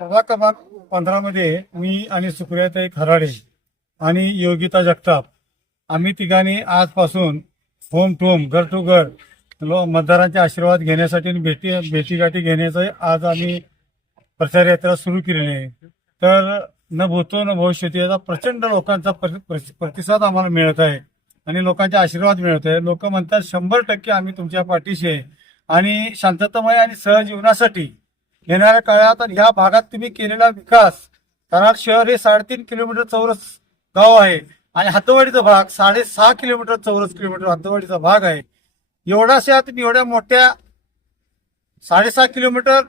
प्रभाग क्रमांक 15 मध्ये मी आणि सुप्रियाताई खराडे आणि योगिता जगताप आम्ही तिघांनी आजपासून होम टू होम घर टू घर मतदारांचे आशीर्वाद घेण्यासाठी आणि भेटीगाठी घेण्याचं आज आम्ही प्रचार यात्रा सुरू केलेली आहे। तर न भूतो न भविष्यती याचा प्रचंड लोकांचा प्रतिसाद आम्हाला मिळत आहे आणि लोकांचे आशीर्वाद मिळत आहे। लोक म्हणतात 100% आम्ही तुमच्या पाठीशी आहे आणि शांततामय आणि सहजीवनासाठी येणाऱ्या काळात आणि ह्या भागात तुम्ही केलेला विकास, कराड शहर हे 3.5 किलोमीटर चौरस गाव आहे आणि हद्दवाडीचा भाग 6.5 किलोमीटर चौरस किलोमीटर हद्दवाडीचा भाग आहे। एवढ्याशा तुम्ही एवढ्या मोठ्या 6.5 किलोमीटर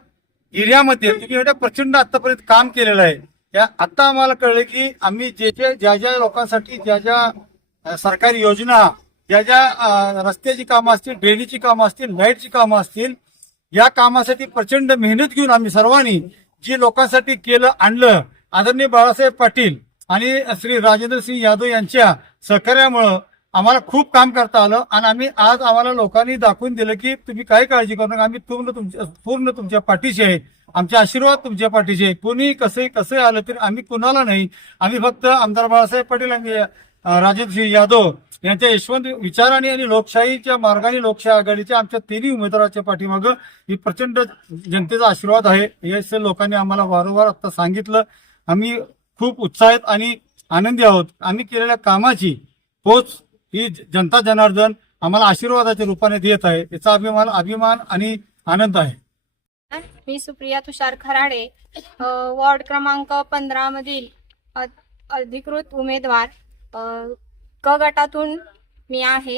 एरियामध्ये तुम्ही एवढ्या प्रचंड आतापर्यंत काम केलेलं आहे। या आता आम्हाला कळलं की आम्ही ज्या ज्या लोकांसाठी ज्या ज्या सरकारी योजना, ज्या ज्या रस्त्याची कामं असतील, ड्रेनेजची कामं असतील, लाईटची कामं असतील, या कामासाठी प्रचंड मेहनत घेऊन आम्ही सर्वांनी जी लोकांसाठी केलं आणलं, आदरणीय बाळासाहेब पाटील आणि श्री राजेंद्रसिंह यादव यांच्या सहकार्यामुळं आम्हाला खूप काम करता आलं आणि आम्हाला लोकांनी दाखवून दिलं की तुम्ही काही काळजी करू नका, आम्ही पूर्ण तुमच्या पाठीशी आहे, आमचे आशीर्वाद तुमच्या पाठीशी आहे। कोणी कसं आलं तरी आम्ही कुणाला नाही, आम्ही फक्त आमदार बाळासाहेब पाटील आणि राजेंद्रसिंह यादव यांच्या यशवंत विचाराने आणि लोकशाहीच्या मार्गाने लोकशाही आघाडीच्या आमच्या तिन्ही उमेदवाराच्या पाठीमागं ही प्रचंड जनतेचा आशीर्वाद आहे। हे लोकांनी आम्हाला वारंवार आता सांगितलं। आम्ही खूप उत्साहित आणि आनंदी आहोत। आम्ही केलेल्या कामाची पोच ही जनता जनार्दन आम्हाला आशीर्वादाच्या रूपाने देत आहे, याचा अभिमान आणि आनंद आहे। मी सुप्रिया तुषार खराडे, वॉर्ड क्रमांक 15 मधील अधिकृत उमेदवार क गटातून मी आहे।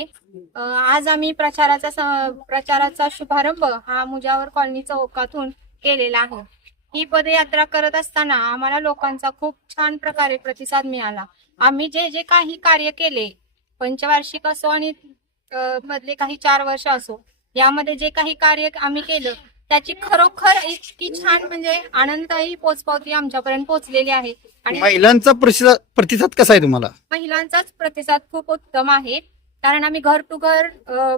आज आम्ही प्रचाराचा शुभारंभ हा मुजावर कॉलनी चौकातून केलेला आहे। ही पदयात्रा करत असताना आम्हाला लोकांचा खूप छान प्रकारे प्रतिसाद मिळाला। आम्ही जे काही कार्य केले, पंचवार्षिक असो आणि मधले काही 4 वर्ष असो, यामध्ये जे काही कार्य आम्ही केलं त्याची खरोखर इतकी छान म्हणजे आनंददायी पोचपावती आमच्यापर्यंत पोहोचलेली आहे। आणि महिलांचा प्रतिसाद कसा आहे तुम्हाला? महिलांचाच प्रतिसाद खूप उत्तम आहे, कारण आम्ही घर टू घर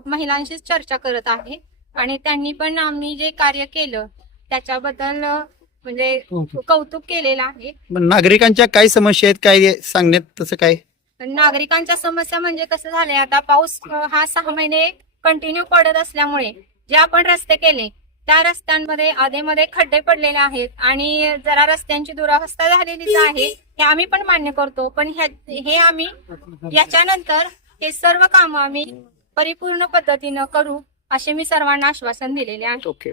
महिलांशीच चर्चा करत आहे आणि त्यांनी पण आम्ही जे कार्य केलं त्याच्याबद्दल म्हणजे कौतुक केलेलं आहे। नागरिकांच्या काय समस्या आहेत, काय सांगण्यात तसं काय? नागरिकांच्या समस्या म्हणजे कसं झालंय, आता पाऊस हा 6 महिने कंटिन्यू पडत असल्यामुळे जे आपण रस्ते केले त्या रस्त्यांमध्ये आधेमध्ये खड्डे पडलेले आहेत आणि जरा रस्त्यांची दुरावस्था झालेलीच आहे, हे आम्ही पण मान्य करतो। पण हे आम्ही याच्यानंतर हे सर्व कामं आम्ही परिपूर्ण पद्धतीनं करू असे मी सर्वांना आश्वासन दिलेले आहे। ओके.